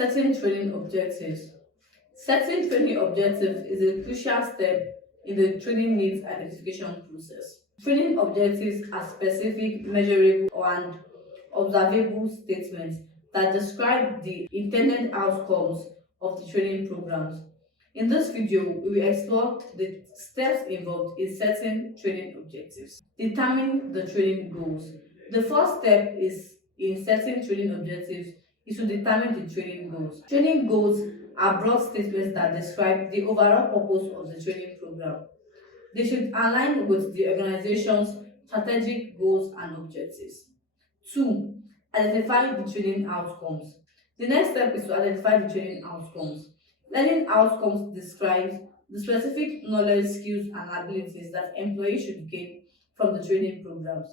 Setting training objectives. Setting training objectives is a crucial step in the training needs identification process. Training objectives are specific, measurable, and observable statements that describe the intended outcomes of the training programs. In this video, we will explore the steps involved in setting training objectives. Determine the training goals. The first step is in setting training objectives is to determine the training goals. Training goals are broad statements that describe the overall purpose of the training program. They should align with the organization's strategic goals and objectives. 2. Identify the training outcomes. The next step is to identify the training outcomes. Learning outcomes describes the specific knowledge, skills, and abilities that employees should gain from the training programs.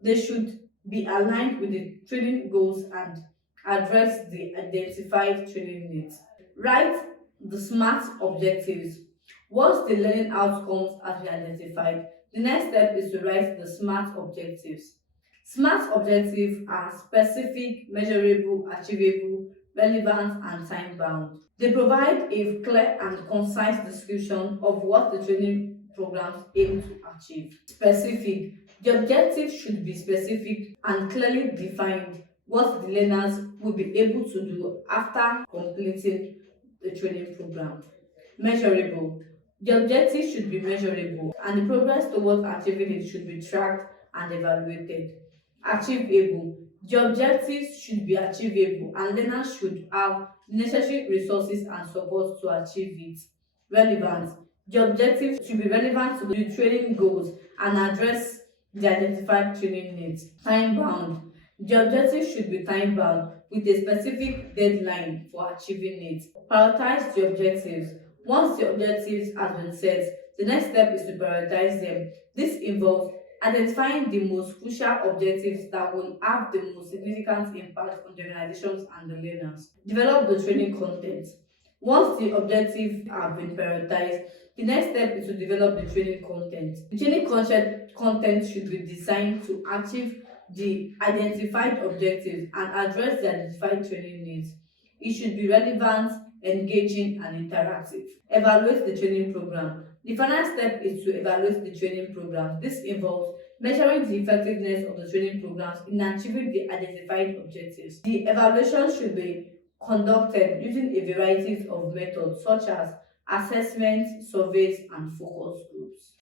They should be aligned with the training goals and address the identified training needs. Write the SMART objectives. Once the learning outcomes have been identified, the next step is to write the SMART objectives. SMART objectives are specific, measurable, achievable, relevant, and time-bound. They provide a clear and concise description of what the training programs aim to achieve. Specific. The objectives should be specific and clearly defined what the learners will be able to do after completing the training program. Measurable. The objectives should be measurable and the progress towards achieving it should be tracked and evaluated. Achievable. The objectives should be achievable and learners should have necessary resources and support to achieve it. Relevant. The objectives should be relevant to the training goals and address the identified training needs. Time-bound. The objectives should be time-bound with a specific deadline for achieving it. Prioritize the objectives. Once the objectives have been set, the next step is to prioritize them. This involves identifying the most crucial objectives that will have the most significant impact on the organizations and the learners. Develop the training content. Once the objectives have been prioritized, the next step is to develop the training content. The training content should be designed to achieve the identified objectives and address the identified training needs. It should be relevant, engaging, and interactive. Evaluate the training program. The final step is to evaluate the training program. This involves measuring the effectiveness of the training programs in achieving the identified objectives. The evaluation should be conducted using a variety of methods such as assessments, surveys, and focus groups.